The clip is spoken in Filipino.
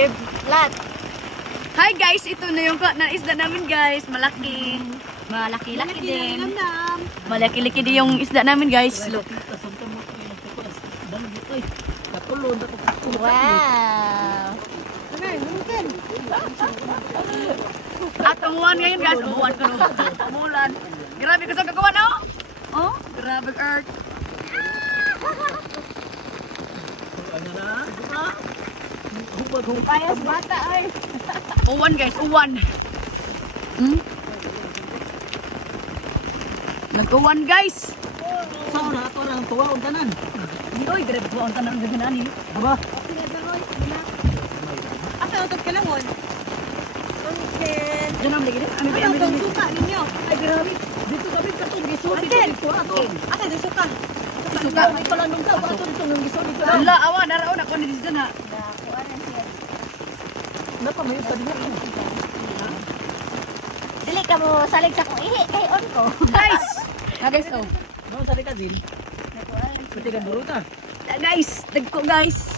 Give flat. Hi guys, ito na yung na isda namin guys. Malaki. Malaki-laki din. Malaki-laki din yung isda namin guys. Look. Wow. At umuwan ngayon guys. Umuwan ko. Umulan. Grabe ko sa kagawa na. Oh, grabe earth. Payas bata ay. Uwan guys, uwan. Nag-uwan guys. Sao na ato ang tuwa ang tanan. Di oy, grabe tuwa ang tanan ng ganani. Aba. Asa utot ka namon? Tungkin. Diyan ang lagi din. Ami ba Ano ami itong din. suka ninyo? Ay grabe. Dito kami katong gisod dito Atin. dito ato. Asa itong suka? Suka. Ay pala nung daw ato dito nung gisod dito. Ala, awa naraon ako ni dito na. Napa may sa dito. Dili ka mo salig sa kong ihi kay on ko. Guys. Guys, oh. No sa dikazin. Pati ka buruta. Guys, dagko guys.